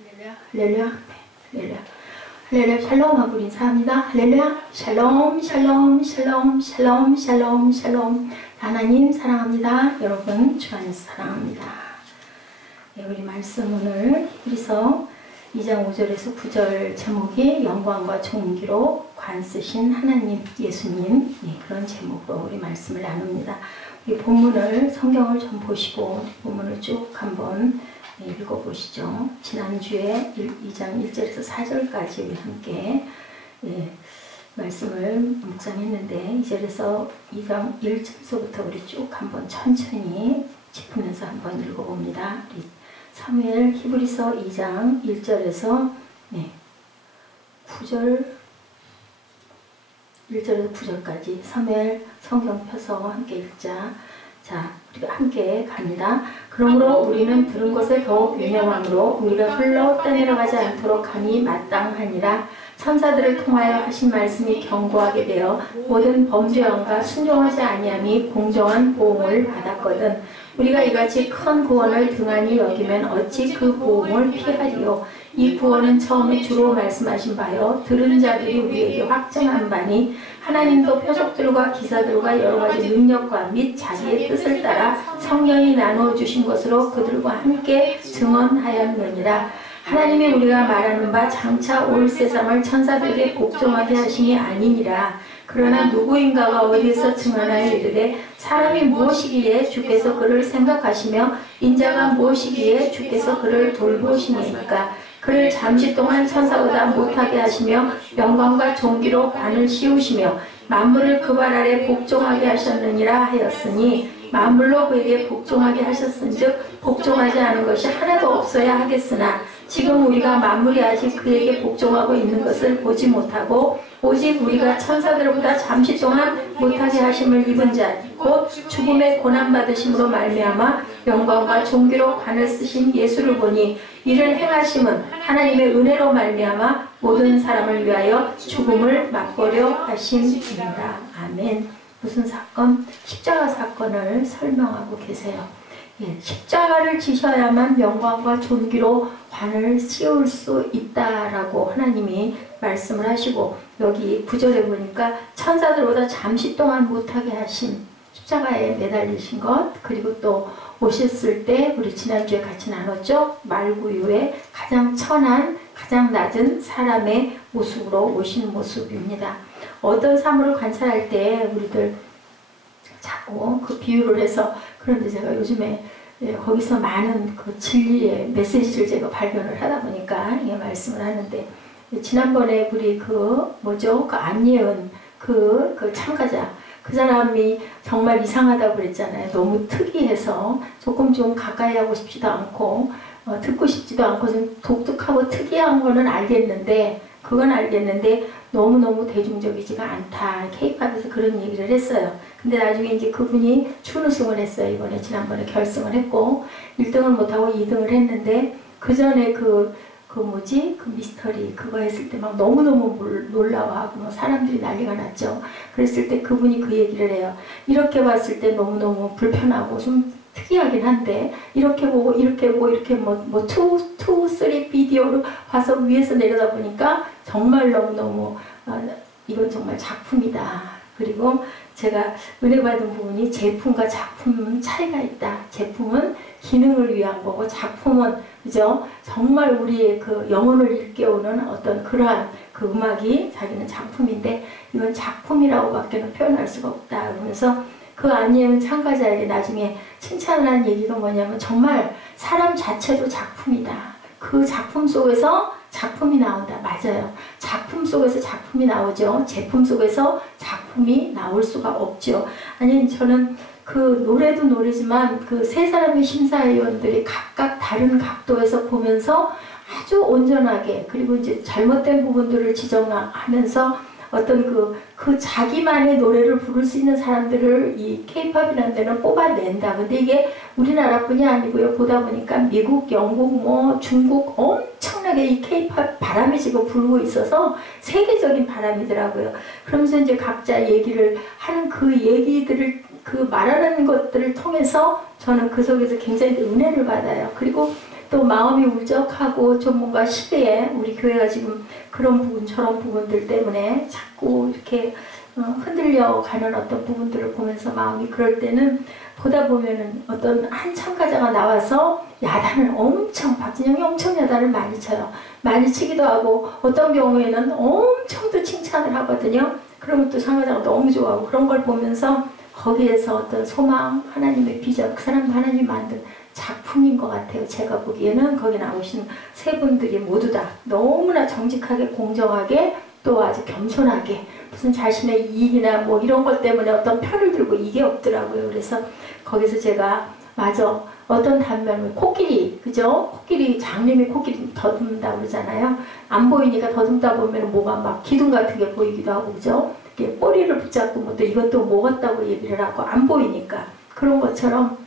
할렐루야. 네, 할렐루야. 할렐루야. 샬롬 하고 인사합니다. 할렐루야. 샬롬, 샬롬, 샬롬, 샬롬, 샬롬, 샬롬. 하나님 사랑합니다. 여러분 주 안에서 사랑합니다. 네, 우리 말씀 오늘 히브리서 2장 5절에서 9절 제목이 영광과 존귀로 관 쓰신 하나님 예수님, 네, 그런 제목으로 우리 말씀을 나눕니다. 우리 본문을 성경을 좀 보시고 본문을 쭉 한번 읽어보시죠. 지난주에 2장 1절에서 4절까지 우리 함께 말씀을 묵상했는데 2절에서 2장 1절서부터 우리 쭉 한번 천천히 짚으면서 한번 읽어봅니다. 우리 사무엘 히브리서 2장 1절에서 1절에서 9절까지 사무엘 성경 펴서 함께 읽자. 자, 우리가 함께 갑니다. 그러므로 우리는 들은 것에 더욱 유명함으로 우리가 흘러 떠내려가지 않도록 함이 마땅하니라. 천사들을 통하여 하신 말씀이 견고하게 되어 모든 범죄함과 순종하지 아니함이 공정한 보응을 받았거든. 우리가 이같이 큰 구원을 등한히 여기면 어찌 그 보응을 피하리요. 이 구원은 처음에 주로 말씀하신 바요 들은 자들이 우리에게 확증한 바니 하나님도 표적들과 기사들과 여러가지 능력과 및 자기의 뜻을 따라 성령이 나누어 주신 것으로 그들과 함께 증언하였느니라. 하나님이 우리가 말하는 바 장차 올 세상을 천사들에게 복종하게 하심이 아니니라. 그러나 누구인가가 어디에서 증언하여 이르되 사람이 무엇이기에 주께서 그를 생각하시며 인자가 무엇이기에 주께서 그를 돌보시니까. 그를 잠시 동안 천사보다 못하게 하시며 영광과 존귀로 관을 씌우시며 만물을 그 발 아래 복종하게 하셨느니라 하였으니 만물로 그에게 복종하게 하셨은즉 복종하지 않은 것이 하나도 없어야 하겠으나 지금 우리가 만물이 아직 그에게 복종하고 있는 것을 보지 못하고 오직 우리가 천사들보다 잠시 동안 못하게 하심을 입은 자 곧 죽음의 고난받으심으로 말미암아 영광과 존귀로 관을 쓰신 예수를 보니 이를 행하심은 하나님의 은혜로 말미암아 모든 사람을 위하여 죽음을 맛보려 하심이니라. 아멘. 무슨 사건? 십자가 사건을 설명하고 계세요. 십자가를 지셔야만 영광과 존귀로 관을 씌울 수 있다라고 하나님이 말씀을 하시고 여기 9절에 보니까 천사들보다 잠시 동안 못하게 하신 십자가에 매달리신 것, 그리고 또 오셨을 때 우리 지난주에 같이 나눴죠. 말구유의 가장 천한 가장 낮은 사람의 모습으로 오신 모습입니다. 어떤 사물을 관찰할 때 우리들 자꾸 그 비유를 해서, 그런데 제가 요즘에 거기서 많은 그 진리의 메시지를 제가 발견을 하다 보니까 이 말씀을 하는데, 지난번에 우리 그 안예은 그 참가자, 그 사람이 정말 이상하다고 그랬잖아요. 너무 특이해서 조금 좀 가까이 하고 싶지도 않고 듣고 싶지도 않고 좀 독특하고 특이한 거는 알겠는데, 그건 알겠는데 너무너무 대중적이지가 않다. K-팝에서 그런 얘기를 했어요. 근데 나중에 이제 그분이 준우승을 했어요. 이번에 지난번에 결승을 했고 1등을 못하고 2등을 했는데, 그 전에 그 미스터리 그거 했을 때 막 너무너무 놀라워하고 뭐 사람들이 난리가 났죠. 그랬을 때 그분이 그 얘기를 해요. 이렇게 봤을 때 너무너무 불편하고 좀 특이하긴 한데 이렇게 보고 이렇게 보고 이렇게 뭐 2, 3 비디오로 봐서 위에서 내려다 보니까 정말 너무너무 이건 정말 작품이다. 그리고 제가 은혜 받은 부분이 제품과 작품은 차이가 있다. 제품은 기능을 위한 거고 작품은 그죠? 정말 우리의 그 영혼을 일깨우는 어떤 그러한 그 음악이 자기는 작품인데 이건 작품이라고밖에 표현할 수가 없다. 그러면서 그 안예은 참가자에게 나중에 칭찬을 한 얘기가 뭐냐면 정말 사람 자체도 작품이다. 그 작품 속에서 작품이 나온다. 맞아요. 작품 속에서 작품이 나오죠. 제품 속에서 작품이 나올 수가 없죠. 아니 저는 그 노래도 노래지만 그 세 사람의 심사위원들이 각각 다른 각도에서 보면서 아주 온전하게, 그리고 이제 잘못된 부분들을 지적하면서 어떤 그 자기만의 노래를 부를 수 있는 사람들을 이 K-팝이라는 데는 뽑아낸다. 근데 이게 우리나라뿐이 아니고요. 보다 보니까 미국, 영국, 중국 엄청나게 이 K-팝 바람이 지금 불고 있어서 세계적인 바람이더라고요. 그러면서 이제 각자 얘기를 하는 그 얘기들을 그 말하는 것들을 통해서 저는 그 속에서 굉장히 은혜를 받아요. 그리고 또 마음이 울적하고 좀 뭔가 시대에 우리 교회가 지금 그런 부분 저런 부분들 때문에 자꾸 이렇게 흔들려 가는 어떤 부분들을 보면서 마음이 그럴 때는 보다 보면은 어떤 한 참가자가 나와서 야단을 엄청, 박진영이 엄청 야단을 많이 쳐요. 많이 치기도 하고 어떤 경우에는 엄청 또 칭찬을 하거든요. 그러면 또 참가자가 너무 좋아하고 그런 걸 보면서 거기에서 어떤 소망, 하나님의 비전, 그 사람도 하나님이 만든 작품인 것 같아요. 제가 보기에는 거기 나오신 세 분들이 모두 다 너무나 정직하게 공정하게 또 아주 겸손하게 무슨 자신의 이익이나 뭐 이런 것 때문에 어떤 편을 들고 이게 없더라고요. 그래서 거기서 제가 맞아 어떤 단면을 코끼리 그죠? 코끼리 장님이 코끼리 더듬다 그러잖아요. 안 보이니까 더듬다 보면 뭐가 막 기둥 같은 게 보이기도 하고 그죠? 이렇게 꼬리를 붙잡고 뭐 또 이것도 뭐 같다고 얘기를 하고 안 보이니까 그런 것처럼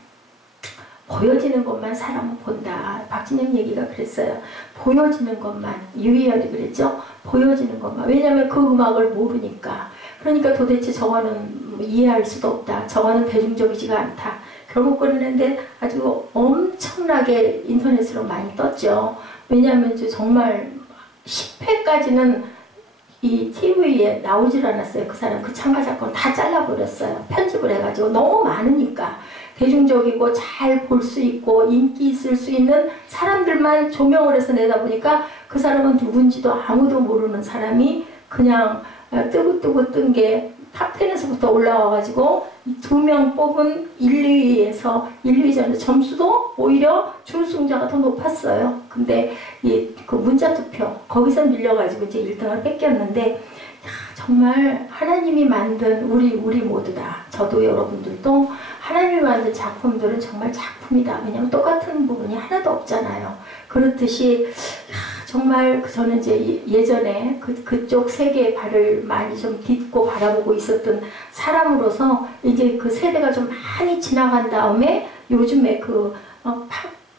보여지는 것만 사람은 본다. 박진영 얘기가 그랬어요. 보여지는 것만 유희열이 그랬죠. 보여지는 것만. 왜냐하면 그 음악을 모르니까. 그러니까 도대체 저거는 이해할 수도 없다. 저거는 대중적이지가 않다. 결국 그랬는데 아주 엄청나게 인터넷으로 많이 떴죠. 왜냐하면 정말 10회까지는 이 TV에 나오질 않았어요. 그 사람 그 참가자 건 다 잘라버렸어요. 편집을 해가지고 너무 많으니까. 대중적이고 잘 볼 수 있고 인기 있을 수 있는 사람들만 조명을 해서 내다 보니까 그 사람은 누군지도 아무도 모르는 사람이 그냥 뜨고 뜬 게 탑10에서부터 올라와가지고 2명 뽑은 1, 2위에서 1, 2위전에 점수도 오히려 준우승자가 더 높았어요. 근데 그 문자투표 거기서 밀려가지고 이제 1등을 뺏겼는데 정말 하나님이 만든 우리 모두 다 저도 여러분들도 하나님이 만든 작품들은 정말 작품이다. 왜냐하면 똑같은 부분이 하나도 없잖아요. 그렇듯이 정말 저는 이제 예전에 그쪽 세계의 발을 많이 좀 딛고 바라보고 있었던 사람으로서 이제 그 세대가 좀 많이 지나간 다음에 요즘에 팝,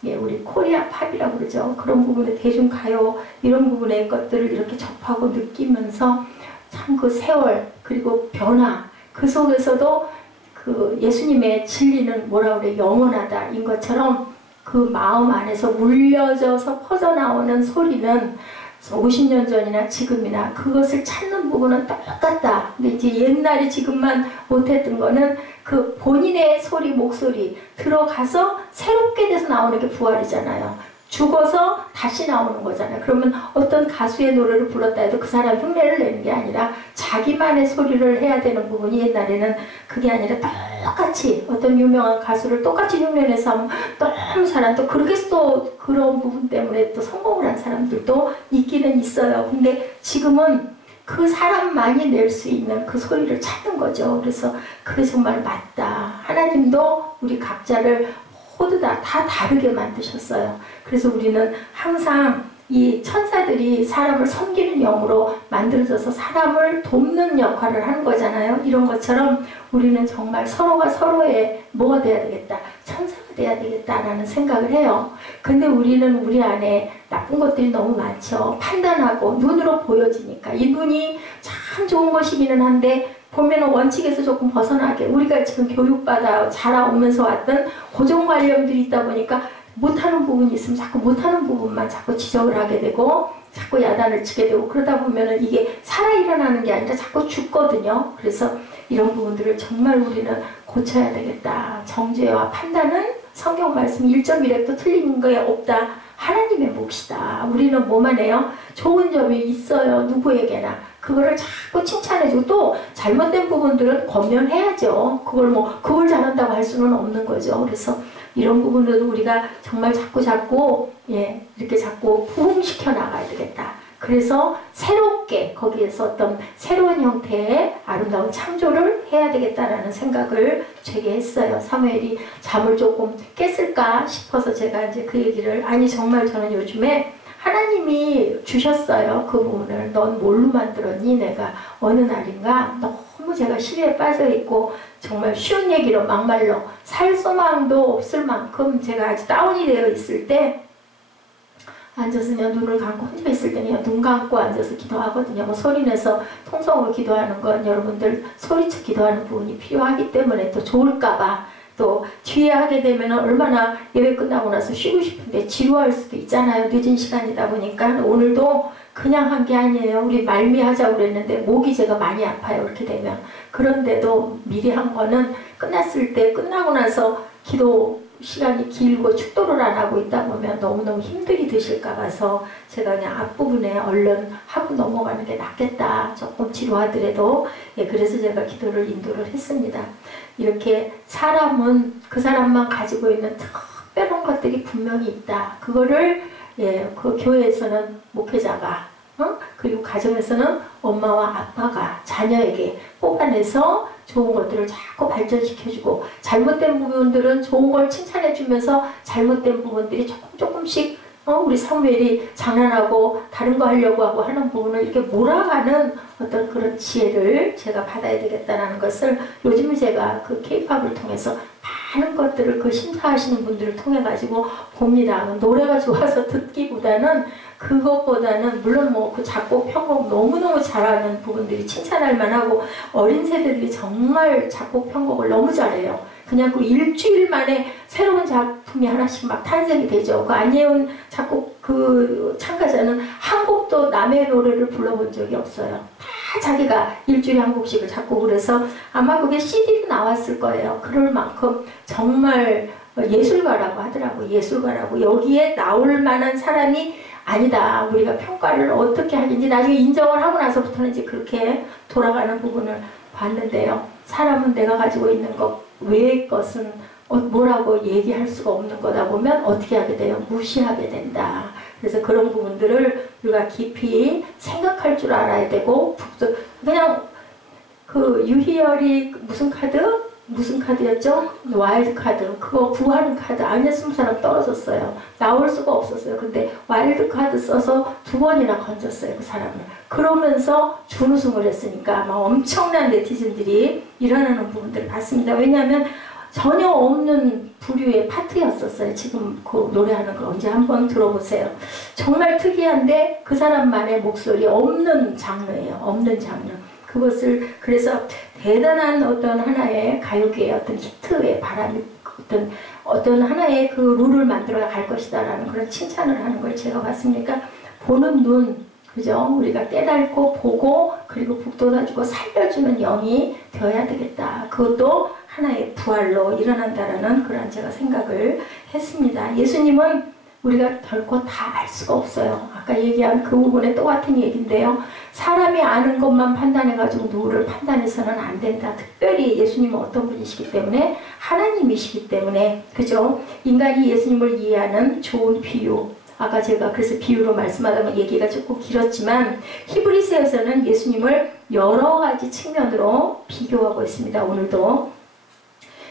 우리 코리아 팝이라고 그러죠. 그런 부분의 대중가요 이런 부분의 것들을 이렇게 접하고 느끼면서 참 그 세월 그리고 변화 그 속에서도 그 예수님의 진리는 뭐라 그래 영원하다 인 것처럼 그 마음 안에서 울려져서 퍼져나오는 소리는 50년 전이나 지금이나 그것을 찾는 부분은 똑같다. 근데 이제 옛날에 지금만 못했던 거는 그 본인의 소리 목소리 들어가서 새롭게 돼서 나오는 게 부활이잖아요. 죽어서 다시 나오는 거잖아요. 그러면 어떤 가수의 노래를 불렀다 해도 그 사람 흉내를 내는 게 아니라 자기만의 소리를 해야 되는 부분이 옛날에는 그게 아니라 똑같이 어떤 유명한 가수를 똑같이 흉내내서 하면 너무 잘한 또 그렇게 또 그런 부분 때문에 또 성공을 한 사람들도 있기는 있어요. 근데 지금은 그 사람만이 낼 수 있는 그 소리를 찾는 거죠. 그래서 그게 정말 맞다. 하나님도 우리 각자를 모두 다 다르게 만드셨어요. 그래서 우리는 항상 이 천사들이 사람을 섬기는 영으로 만들어져서 사람을 돕는 역할을 하는 거잖아요. 이런 것처럼 우리는 정말 서로가 서로의 뭐가 돼야 되겠다. 천사가 돼야 되겠다라는 생각을 해요. 근데 우리는 우리 안에 나쁜 것들이 너무 많죠. 판단하고 눈으로 보여지니까. 이 눈이 참 좋은 것이기는 한데 보면은 원칙에서 조금 벗어나게 우리가 지금 교육받아 자라오면서 왔던 고정관념들이 있다 보니까 못하는 부분이 있으면 자꾸 못하는 부분만 자꾸 지적을 하게 되고 자꾸 야단을 치게 되고 그러다 보면은 이게 살아 일어나는 게 아니라 자꾸 죽거든요. 그래서 이런 부분들을 정말 우리는 고쳐야 되겠다. 정죄와 판단은 성경 말씀 1.1획도 틀린 게 없다. 하나님의 몫이다. 우리는 뭐만 해요? 좋은 점이 있어요. 누구에게나. 그거를 자꾸 칭찬해주고 또 잘못된 부분들은 권면해야죠. 그걸 잘한다고 할 수는 없는 거죠. 그래서 이런 부분들도 우리가 정말 자꾸 이렇게 자꾸 부흥시켜 나가야 되겠다. 그래서 새롭게 거기에서 어떤 새로운 형태의 아름다운 창조를 해야 되겠다라는 생각을 되게 했어요. 사무엘이 잠을 조금 깼을까 싶어서 제가 이제 그 얘기를 아니 정말 저는 요즘에 하나님이 주셨어요. 그 부분을 넌 뭘로 만들었니? 내가 어느 날인가 너무 제가 시리에 빠져있고 정말 쉬운 얘기로 막말로 살 소망도 없을 만큼 제가 아주 다운이 되어 있을 때 앉아서 그냥 눈을 감고 혼자 있을 때는 눈 감고 앉아서 기도하거든요. 뭐 소리내서 통성으로 기도하는 건 여러분들 소리쳐 기도하는 부분이 필요하기 때문에 또 좋을까봐 또 뒤에 하게 되면 얼마나 예배 끝나고 나서 쉬고 싶은데 지루할 수도 있잖아요. 늦은 시간이다 보니까. 오늘도 그냥 한 게 아니에요. 우리 말미하자고 그랬는데 목이 제가 많이 아파요. 이렇게 되면. 그런데도 미리 한 거는 끝났을 때 끝나고 나서 기도 시간이 길고 축도를 안 하고 있다 보면 너무너무 힘들이 드실까 봐서 제가 그냥 앞부분에 얼른 하고 넘어가는 게 낫겠다. 조금 지루하더라도. 예, 그래서 제가 기도를 인도를 했습니다. 이렇게 사람은 그 사람만 가지고 있는 특별한 것들이 분명히 있다. 그거를 그 교회에서는 목회자가 그리고 가정에서는 엄마와 아빠가 자녀에게 뽑아내서 좋은 것들을 자꾸 발전시켜주고 잘못된 부분들은 좋은 걸 칭찬해주면서 잘못된 부분들이 조금씩 우리 사무엘이 장난하고 다른 거 하려고 하고 하는 부분을 이렇게 몰아가는 어떤 그런 지혜를 제가 받아야 되겠다는 것을 요즘 제가 그 K-팝을 통해서 많은 것들을 그 심사하시는 분들을 통해 가지고 봅니다. 노래가 좋아서 듣기보다는 그것보다는 물론 뭐 그 작곡 편곡 너무너무 잘하는 부분들이 칭찬할 만하고 어린 세대들이 정말 작곡 편곡을 너무 잘해요. 그냥 그 일주일 만에 새로운 작품이 하나씩 막 탄생이 되죠. 그 안예은 작곡 그 참가자는 한 곡도 남의 노래를 불러본 적이 없어요. 다 자기가 일주일에 한 곡씩을 작곡을 해서 아마 그게 CD로 나왔을 거예요. 그럴 만큼 정말 예술가라고 하더라고요. 예술가라고. 여기에 나올 만한 사람이 아니다. 우리가 평가를 어떻게 하는지 나중에 인정을 하고 나서부터는 이제 그렇게 돌아가는 부분을 봤는데요. 사람은 내가 가지고 있는 것 외의 것은 뭐라고 얘기할 수가 없는 거다 보면 어떻게 하게 돼요? 무시하게 된다. 그래서 그런 부분들을 우리가 깊이 생각할 줄 알아야 되고 그냥 그 유희열이 무슨 카드? 무슨 카드였죠? 와일드 카드. 그거 구하는 카드 안 했으면 사람 떨어졌어요. 나올 수가 없었어요. 근데 와일드 카드 써서 2번이나 건졌어요. 그 사람을. 그러면서 준우승을 했으니까 막 엄청난 네티즌들이 일어나는 부분들을 봤습니다. 왜냐하면 전혀 없는 부류의 파트였었어요. 지금 그 노래하는 거 언제 한번 들어보세요. 정말 특이한데 그 사람만의 목소리 없는 장르예요. 없는 장르. 그것을 그래서 대단한 어떤 하나의 가요계의 어떤 히트의 바람이 어떤 하나의 그 룰을 만들어 갈 것이다라는 그런 칭찬을 하는 걸 제가 봤습니까? 보는 눈, 그죠? 우리가 깨닫고 보고 그리고 북돋아주고 살려주는 영이 되어야 되겠다. 그것도 하나의 부활로 일어난다라는 그런 제가 생각을 했습니다. 예수님은 우리가 결코 다 알 수가 없어요. 아까 얘기한 그 부분에 똑같은 얘기인데요. 사람이 아는 것만 판단해가지고 누구를 판단해서는 안 된다. 특별히 예수님은 어떤 분이시기 때문에 하나님이시기 때문에 그죠? 인간이 예수님을 이해하는 좋은 비유. 아까 제가 그래서 비유로 말씀하다 보면 얘기가 조금 길었지만 히브리서에서는 예수님을 여러 가지 측면으로 비교하고 있습니다. 오늘도.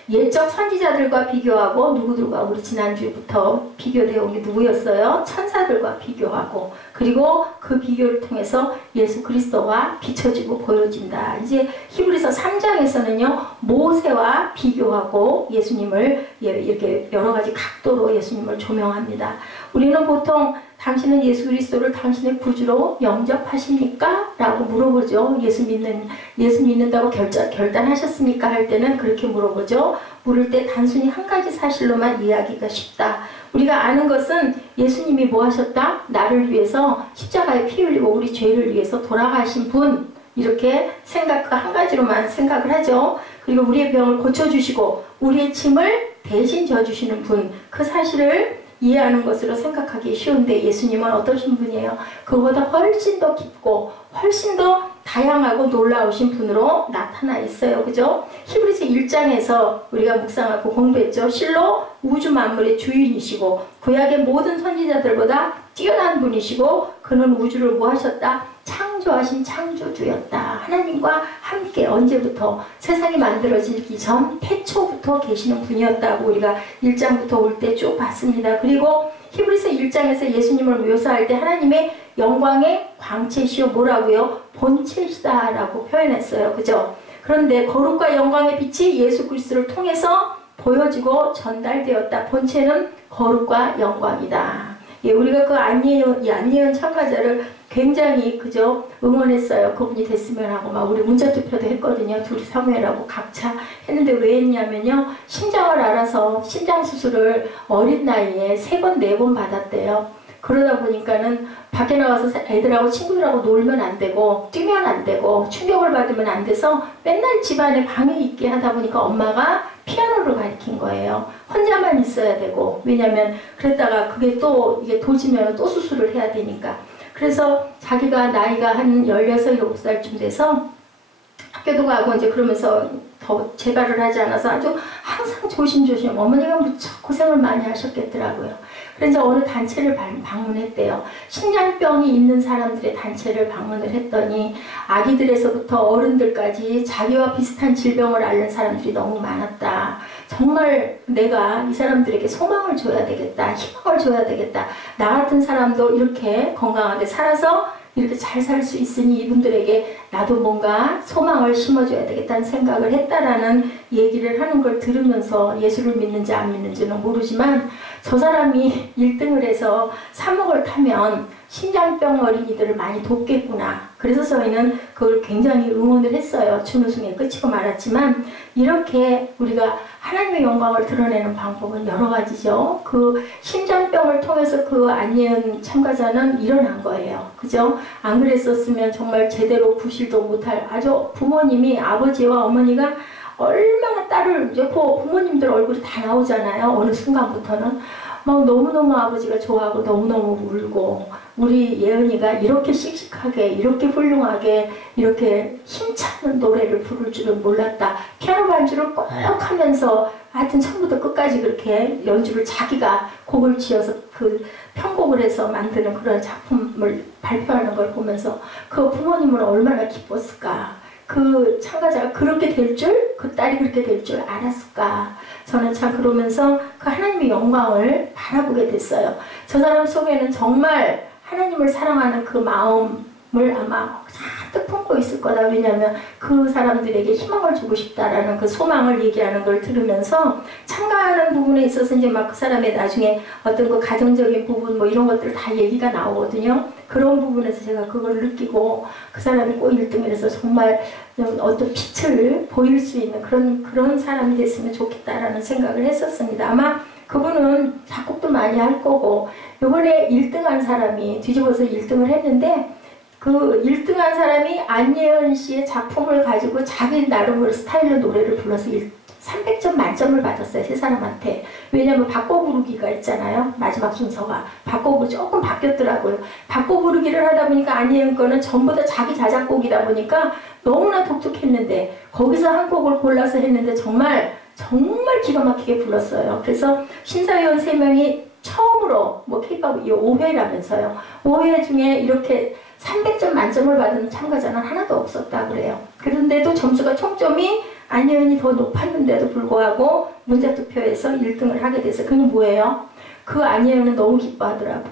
옛적 선지자들과 비교하고 누구들과 우리 지난주부터 비교 내용이 누구였어요? 천사들과 비교하고 그리고 그 비교를 통해서 예수 그리스도가 비춰지고 보여진다. 이제 히브리서 3장에서는요. 모세와 비교하고 예수님을 이렇게 여러 가지 각도로 예수님을 조명합니다. 우리는 보통 당신은 예수 그리스도를 당신의 구주로 영접하십니까? 라고 물어보죠. 예수 믿는다고 결단하셨습니까? 할 때는 그렇게 물어보죠. 물을 때 단순히 한 가지 사실로만 이해하기가 쉽다. 우리가 아는 것은 예수님이 뭐 하셨다? 나를 위해서 십자가에 피 흘리고 우리 죄를 위해서 돌아가신 분. 이렇게 그 한 가지로만 생각을 하죠. 그리고 우리의 병을 고쳐주시고 우리의 짐을 대신 져주시는 분. 그 사실을 이해하는 것으로 생각하기 쉬운데 예수님은 어떠신 분이에요? 그보다 훨씬 더 깊고 훨씬 더 다양하고 놀라우신 분으로 나타나 있어요. 그죠? 히브리서 1장에서 우리가 묵상하고 공부했죠. 실로 우주 만물의 주인이시고 구약의 모든 선지자들보다 뛰어난 분이시고 그는 우주를 뭐 하셨다? 창조하신 창조주였다. 하나님과 함께 언제부터 세상이 만들어지기 전 태초부터 계시는 분이었다고 우리가 1장부터 올 때 쭉 봤습니다. 그리고 히브리서 1장에서 예수님을 묘사할 때 하나님의 영광의 광채시오 뭐라고요? 본체시다라고 표현했어요. 그죠? 그런데 거룩과 영광의 빛이 예수 그리스도를 통해서 보여지고 전달되었다. 본체는 거룩과 영광이다. 예, 우리가 그 안예은 참가자를 굉장히 그죠? 응원했어요. 그분이 됐으면 하고 막 우리 문자투표도 했거든요. 둘이 사무엘하고 각자 했는데 왜 했냐면요. 심장을 알아서 심장 수술을 어린 나이에 3번, 4번 받았대요. 그러다 보니까는 밖에 나가서 애들하고 친구들하고 놀면 안 되고 뛰면 안 되고 충격을 받으면 안 돼서 맨날 집안에 방에 있게 하다 보니까 엄마가 피아노를 가르친 거예요. 혼자만 있어야 되고 왜냐면 그랬다가 그게 또 이게 도지면 또 수술을 해야 되니까. 그래서 자기가 나이가 한 16, 17살쯤 돼서 학교도 가고 이제 그러면서 더 재발을 하지 않아서 아주 항상 조심조심 어머니가 무척 고생을 많이 하셨겠더라고요. 그래서 어느 단체를 방문했대요. 심장병이 있는 사람들의 단체를 방문을 했더니 아기들에서부터 어른들까지 자기와 비슷한 질병을 앓는 사람들이 너무 많았다. 정말 내가 이 사람들에게 소망을 줘야 되겠다. 희망을 줘야 되겠다. 나 같은 사람도 이렇게 건강하게 살아서 이렇게 잘 살 수 있으니 이분들에게 나도 뭔가 소망을 심어줘야 되겠다는 생각을 했다라는 얘기를 하는 걸 들으면서 예수를 믿는지 안 믿는지는 모르지만 저 사람이 1등을 해서 3억을 타면 심장병 어린이들을 많이 돕겠구나. 그래서 저희는 그걸 굉장히 응원을 했어요. 준우승에 끝이고 말았지만 이렇게 우리가 하나님의 영광을 드러내는 방법은 여러 가지죠. 그 심장병을 통해서 그 안예은 참가자는 일어난 거예요. 그죠? 안 그랬었으면 정말 제대로 부실도 못할 아주 부모님이 아버지와 어머니가 얼마나 딸을 이제 그 부모님들 얼굴이 다 나오잖아요. 어느 순간부터는 막 너무너무 아버지가 좋아하고 너무너무 울고 우리 예은이가 이렇게 씩씩하게 이렇게 훌륭하게 이렇게 힘찬 노래를 부를 줄은 몰랐다. 피아노 반주를 꼭 하면서 하여튼 처음부터 끝까지 그렇게 연주를 자기가 곡을 지어서 그 편곡을 해서 만드는 그런 작품을 발표하는 걸 보면서 그 부모님은 얼마나 기뻤을까. 그 참가자가 그렇게 될 줄, 그 딸이 그렇게 될 줄 알았을까. 저는 참 그러면서 그 하나님의 영광을 바라보게 됐어요. 저 사람 속에는 정말 하나님을 사랑하는 그 마음을 아마 잔뜩 품고 있을 거다. 왜냐하면 그 사람들에게 희망을 주고 싶다라는 그 소망을 얘기하는 걸 들으면서 참가하는 부분에 있어서 이제 막 그 사람의 나중에 어떤 그 가정적인 부분 뭐 이런 것들 다 얘기가 나오거든요. 그런 부분에서 제가 그걸 느끼고 그 사람이 꼭 1등을 해서 정말 어떤 빛을 보일 수 있는 그런 사람이 됐으면 좋겠다라는 생각을 했었습니다. 아마 그분은 작곡도 많이 할 거고 이번에 1등한 사람이 뒤집어서 1등을 했는데 그 1등한 사람이 안예은 씨의 작품을 가지고 자기 나름으로 스타일로 노래를 불러서 300점 만점을 받았어요. 세 사람한테. 왜냐면 바꿔 부르기가 있잖아요. 마지막 순서가. 바꿔 부르기 조금 바뀌었더라고요. 바꿔 부르기를 하다 보니까 안예은 거는 전부 다 자기 자작곡이다 보니까 너무나 독특했는데 거기서 한 곡을 골라서 했는데 정말 기가 막히게 불렀어요. 그래서 심사위원 3명이 처음으로 뭐 K-POP 5회라면서요. 5회 중에 이렇게 300점 만점을 받은 참가자는 하나도 없었다 그래요. 그런데도 점수가 총점이 안예은이 더 높았는데도 불구하고 문자투표에서 1등을 하게 돼서 그게 뭐예요? 그 안예은은 너무 기뻐하더라고.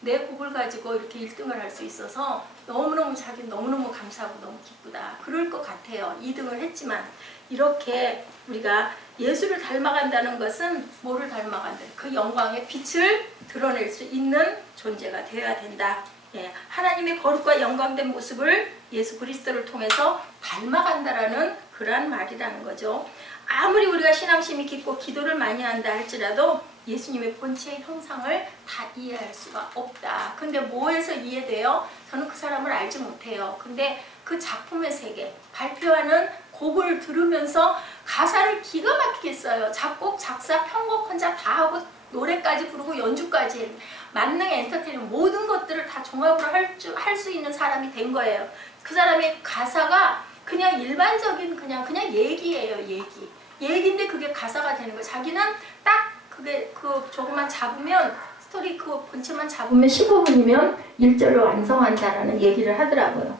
내 곡을 가지고 이렇게 1등을 할 수 있어서 너무너무 자기 너무너무 감사하고 너무 기쁘다. 그럴 것 같아요. 2등을 했지만 이렇게 우리가 예수를 닮아간다는 것은 뭐를 닮아간다? 그 영광의 빛을 드러낼 수 있는 존재가 되어야 된다. 예, 하나님의 거룩과 영광된 모습을 예수 그리스도를 통해서 닮아간다라는 그러한 말이라는 거죠. 아무리 우리가 신앙심이 깊고 기도를 많이 한다 할지라도 예수님의 본체의 형상을 다 이해할 수가 없다. 근데 뭐에서 이해돼요? 저는 그 사람을 알지 못해요. 근데 그 작품의 세계, 발표하는 곡을 들으면서 가사를 기가 막히게 써요. 작곡, 작사, 편곡 혼자 다 하고 노래까지 부르고 연주까지 만능 엔터테인먼트 모든 것들을 다 종합으로 할 수 있는 사람이 된 거예요. 그 사람의 가사가 그냥 일반적인 그냥 얘기예요. 얘기인데 그게 가사가 되는 거예요. 자기는 딱 그게 그 조금만 잡으면 스토리 그 본체만 잡으면 15분이면 1절로 완성한다라는 얘기를 하더라고요.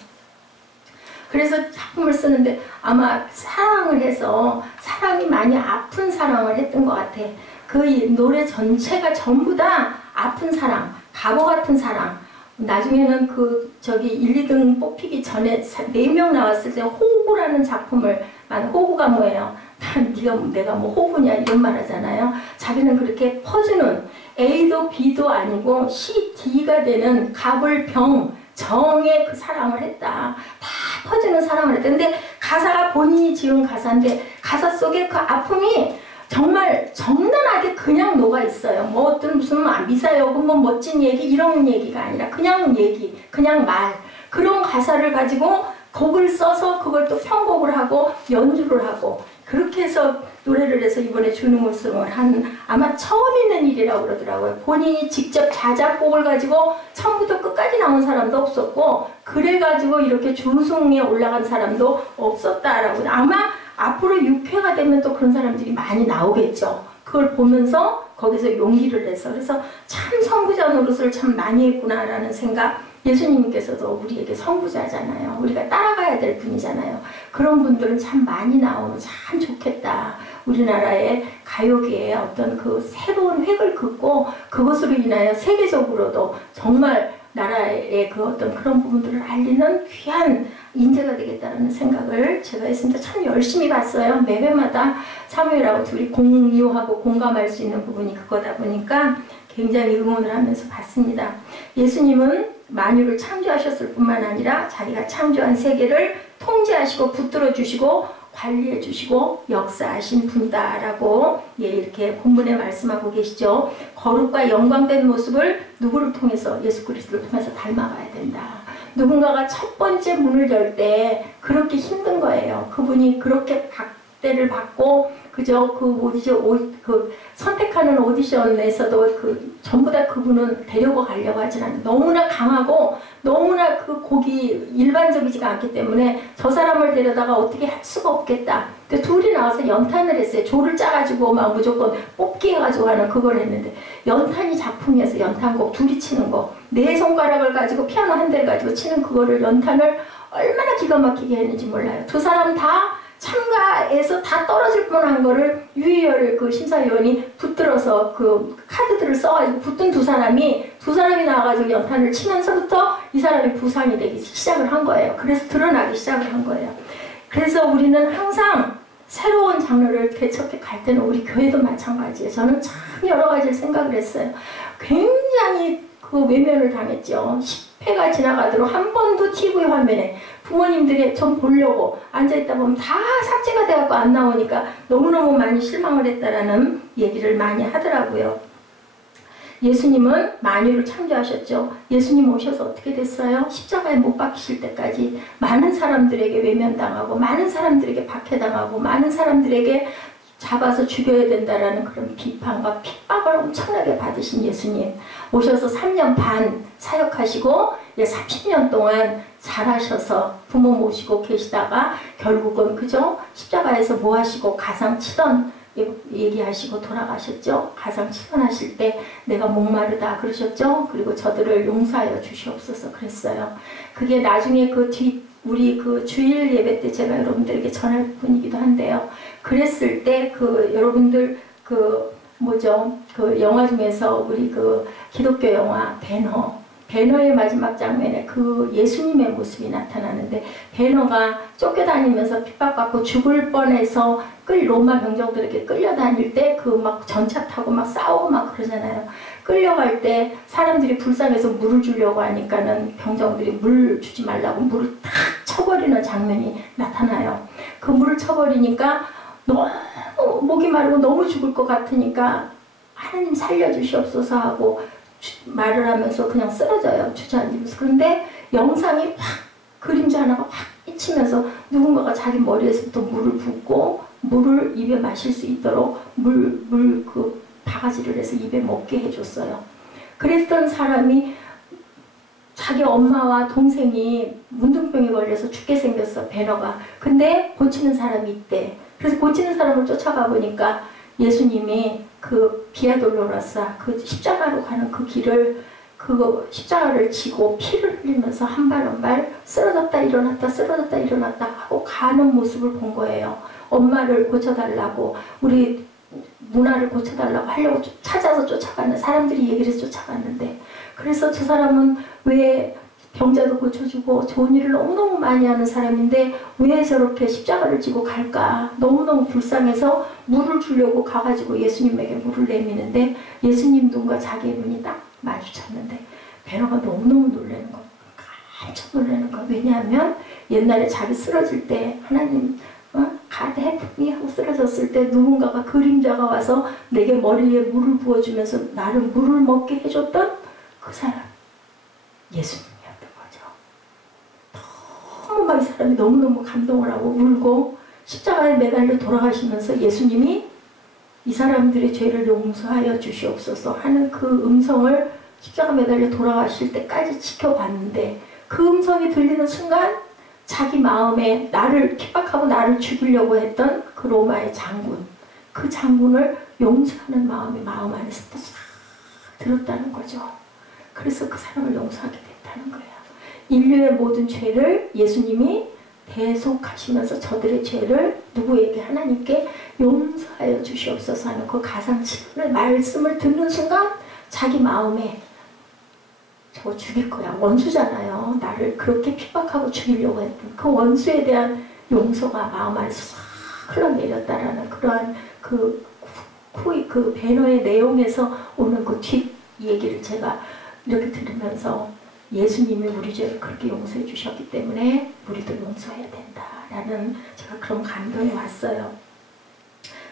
그래서 작품을 쓰는데 아마 사랑을 해서 사람이 많이 아픈 사랑을 했던 것 같아. 그 노래 전체가 전부 다 아픈 사랑, 바보 같은 사랑. 나중에는 그 저기 1, 2등 뽑히기 전에 4명 나왔을 때 호구라는 작품을 호구가 뭐예요? 네가 내가 뭐 호구냐 이런 말 하잖아요. 자기는 그렇게 퍼주는 A도 B도 아니고 C, D가 되는 갑을 병 정의 그 사랑을 했다. 다 퍼지는 사랑을 했다. 근데 가사가 본인이 지은 가사인데 가사 속에 그 아픔이 정말 적나라하게 그냥 녹아있어요. 뭐 어떤 무슨 미사여금 뭐 멋진 얘기 이런 얘기가 아니라 그냥 얘기, 그냥 말. 그런 가사를 가지고 곡을 써서 그걸 또 편곡을 하고 연주를 하고 그렇게 해서 노래를 해서 이번에 준우승을 한 아마 처음 있는 일이라고 그러더라고요. 본인이 직접 자작곡을 가지고 처음부터 끝까지 나온 사람도 없었고 그래가지고 이렇게 준우승에 올라간 사람도 없었다라고. 아마 앞으로 6회가 되면 또 그런 사람들이 많이 나오겠죠. 그걸 보면서 거기서 용기를 내서 그래서 참 선구자 노릇을 참 많이 했구나라는 생각. 예수님께서도 우리에게 선구자잖아요. 우리가 따라가야 될 분이잖아요. 그런 분들은 참 많이 나오면 참 좋겠다. 우리나라의 가요계의 어떤 그 새로운 획을 긋고 그것으로 인하여 세계적으로도 정말 나라의 그 어떤 그런 부분들을 알리는 귀한 인재가 되겠다는 생각을 제가 했습니다. 참 열심히 봤어요. 매 회마다 사무엘하고 둘이 공유하고 공감할 수 있는 부분이 그거다 보니까 굉장히 응원을 하면서 봤습니다. 예수님은 만유를 창조하셨을 뿐만 아니라 자기가 창조한 세계를 통제하시고 붙들어 주시고 관리해 주시고 역사하신 분이다라고 이렇게 본문에 말씀하고 계시죠. 거룩과 영광된 모습을 누구를 통해서 예수 그리스도를 통해서 닮아가야 된다. 누군가가 첫 번째 문을 열 때 그렇게 힘든 거예요. 그분이 그렇게 박대를 받고 그저 그 선택하는 오디션에서도 전부 다 그분은 데리고 가려고 하진 않아요. 너무나 강하고 너무나 그 곡이 일반적이지가 않기 때문에 저 사람을 데려다가 어떻게 할 수가 없겠다. 둘이 나와서 연탄을 했어요. 조를 짜가지고 막 무조건 뽑기 해가지고 하는 그걸 했는데 연탄이 작품이어서 연탄곡 둘이 치는 거. 네 손가락을 가지고 피아노 한 대를 가지고 치는 그거를 연탄을 얼마나 기가 막히게 했는지 몰라요. 두 사람 다 참가해서 다 떨어질 뻔한 거를 유희열 그 심사위원이 붙들어서 그 카드들을 써가지고 붙든 두 사람이 나와가지고 연탄을 치면서부터 이 사람이 부상이 되기 시작을 한 거예요. 그래서 드러나기 시작을 한 거예요. 그래서 우리는 항상 새로운 장르를 개척해 갈 때는 우리 교회도 마찬가지예요. 저는 참 여러 가지를 생각을 했어요. 굉장히 그 외면을 당했죠. 10회가 지나가도록 한 번도 TV 화면에 부모님들이 좀 보려고 앉아있다 보면 다 삭제가 돼갖고 안 나오니까 너무너무 많이 실망을 했다라는 얘기를 많이 하더라고요. 예수님은 만유를 창조하셨죠. 예수님 오셔서 어떻게 됐어요? 십자가에 못 박히실 때까지 많은 사람들에게 외면당하고 많은 사람들에게 박해당하고 많은 사람들에게 잡아서 죽여야 된다라는 그런 비판과 핍박을 엄청나게 받으신 예수님 오셔서 3년 반 사역하시고 30년 동안 잘하셔서 부모 모시고 계시다가 결국은 그죠? 십자가에서 뭐 하시고 가상 치던 얘기하시고 돌아가셨죠. 가상 치던하실 때 내가 목마르다 그러셨죠. 그리고 저들을 용서하여 주시옵소서 그랬어요. 그게 나중에 우리 그 주일 예배 때 제가 여러분들에게 전할 분이기도 한데요. 그랬을 때 여러분들 그 영화 중에서 우리 그 기독교 영화 배너의 마지막 장면에 그 예수님의 모습이 나타나는데 배너가 쫓겨다니면서 핍박받고 죽을 뻔해서 로마 병정들에게 끌려다닐 때 그 막 전차 타고 막 싸우고 막 그러잖아요. 끌려갈 때 사람들이 불쌍해서 물을 주려고 하니까는 병정들이 물 주지 말라고 물을 탁 쳐버리는 장면이 나타나요. 그 물을 쳐버리니까 너무 목이 마르고 너무 죽을 것 같으니까 하나님 살려주시옵소서 하고 말을 하면서 그냥 쓰러져요. 주저앉으면서. 그런데 영상이 확 그림자 하나가 확 비치면서 누군가가 자기 머리에서부터 물을 붓고 물을 입에 마실 수 있도록 그 바가지를 해서 입에 먹게 해줬어요. 그랬던 사람이 자기 엄마와 동생이 문둥병에 걸려서 죽게 생겼어. 배너가. 근데 고치는 사람이 있대. 그래서 고치는 사람을 쫓아가 보니까 예수님이 그 비아 돌로로사 그 십자가로 가는 그 길을 십자가를 지고 피를 흘리면서 한 발 한 발 쓰러졌다 일어났다 쓰러졌다 일어났다 하고 가는 모습을 본 거예요. 엄마를 고쳐달라고 우리 문화를 고쳐달라고 하려고 찾아서 쫓아가는 사람들이 얘기를 해서 쫓아갔는데 그래서 저 사람은 왜 병자도 고쳐주고 좋은 일을 너무너무 많이 하는 사람인데 왜 저렇게 십자가를 지고 갈까? 너무너무 불쌍해서 물을 주려고 가가지고 예수님에게 물을 내미는데 예수님 눈과 자기의 눈이 딱 마주쳤는데 베드로가 너무너무 놀라는 거예요. 깜짝 놀라는 거예요. 왜냐하면 옛날에 자기 쓰러질 때 하나님 가드 해프미 하고 쓰러졌을 때 누군가가 그림자가 와서 내게 머리에 물을 부어주면서 나를 물을 먹게 해줬던 그 사람 예수님이었던 거죠. 너무 막 이 사람이 너무너무 감동을 하고 울고 십자가에 매달려 돌아가시면서 예수님이 이 사람들의 죄를 용서하여 주시옵소서 하는 그 음성을 십자가 매달려 돌아가실 때까지 지켜봤는데 그 음성이 들리는 순간 자기 마음에 나를 핍박하고 나를 죽이려고 했던 그 로마의 장군, 그 장군을 용서하는 마음이 마음 안에서 또 싹 들었다는 거죠. 그래서 그 사람을 용서하게 됐다는 거예요. 인류의 모든 죄를 예수님이 대속하시면서 저들의 죄를 누구에게? 하나님께 용서하여 주시옵소서 하는 그 가상치의 말씀을 듣는 순간 자기 마음에 저 죽일 거야. 원수잖아요. 나를 그렇게 핍박하고 죽이려고 했던 그 원수에 대한 용서가 마음 안에서 싹 흘러내렸다라는 그러한 그 배너의 내용에서 오는 그 뒷 얘기를 제가 이렇게 들으면서 예수님이 우리 죄를 그렇게 용서해 주셨기 때문에 우리도 용서해야 된다라는 제가 그런 감동이 왔어요.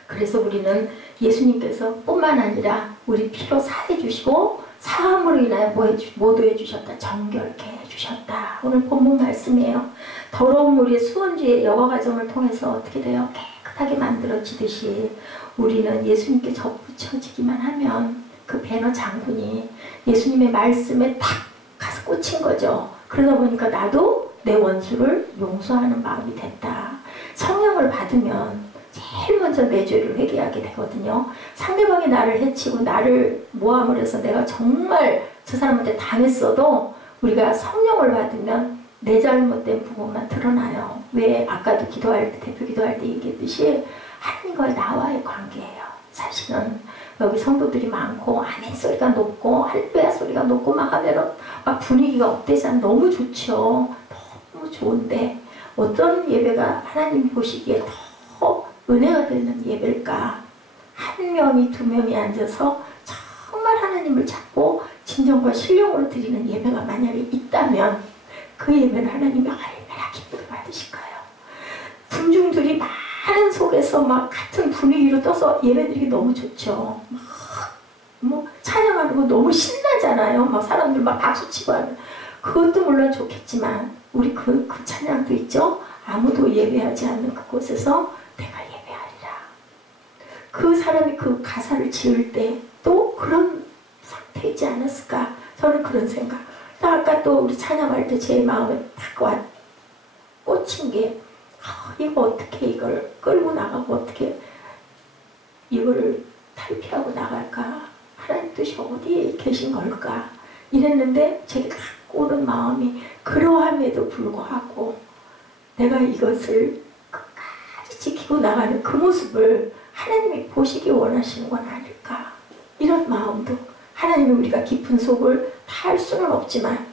그래서 우리는 예수님께서 뿐만 아니라 우리 피로 사해 주시고 사함으로 인하여 모도해 주셨다. 정결케 해주셨다. 오늘 본문 말씀이에요. 더러운 우리의 수원지의 여과 과정을 통해서 어떻게 돼요? 깨끗하게 만들어지듯이 우리는 예수님께 접붙여지기만 하면 그 배너 장군이 예수님의 말씀에 탁 가서 꽂힌 거죠. 그러다 보니까 나도 내 원수를 용서하는 마음이 됐다. 성령을 받으면 제일 먼저 내 죄를 회개하게 되거든요. 상대방이 나를 해치고 나를 모함을 해서 내가 정말 저 사람한테 당했어도 우리가 성령을 받으면 내 잘못된 부분만 드러나요. 왜? 아까도 기도할 때, 대표 기도할 때 얘기했듯이 하나님과 나와의 관계예요. 사실은 여기 성도들이 많고 아멘 소리가 높고 할렐루야 소리가 높고 막 하면 막 분위기가 업되잖아. 너무 좋죠. 너무 좋은데 어떤 예배가 하나님 보시기에 더 은혜가 되는 예배일까? 한 명이 두 명이 앉아서 정말 하나님을 찾고 진정과 신령으로 드리는 예배가 만약에 있다면 그 예배를 하나님이 얼마나 기쁘게 받으실까요? 군중들이 많은 속에서 막 같은 분위기로 떠서 예배드리기 너무 좋죠. 막 뭐 찬양하는 거 너무 신나잖아요. 막 사람들 막 박수치고 하는 그것도 물론 좋겠지만 우리 그 찬양도 있죠. 아무도 예배하지 않는 그곳에서 내가 예배하리라. 그 사람이 그 가사를 지을 때 또 그런 상태이지 않았을까? 저는 그런 생각. 아까 또 우리 찬양할 때 제 마음에 딱 꽂힌 게 이거 어떻게 이걸 끌고 나가고 어떻게 이거를 탈피하고 나갈까? 하나님 뜻이 어디에 계신 걸까? 이랬는데 제게 딱 오는 마음이 그러함에도 불구하고 내가 이것을 끝까지 지키고 나가는 그 모습을 하나님이 보시기 원하시는 건 아닐까? 이런 마음도 하나님이 우리가 깊은 속을 다 할 수는 없지만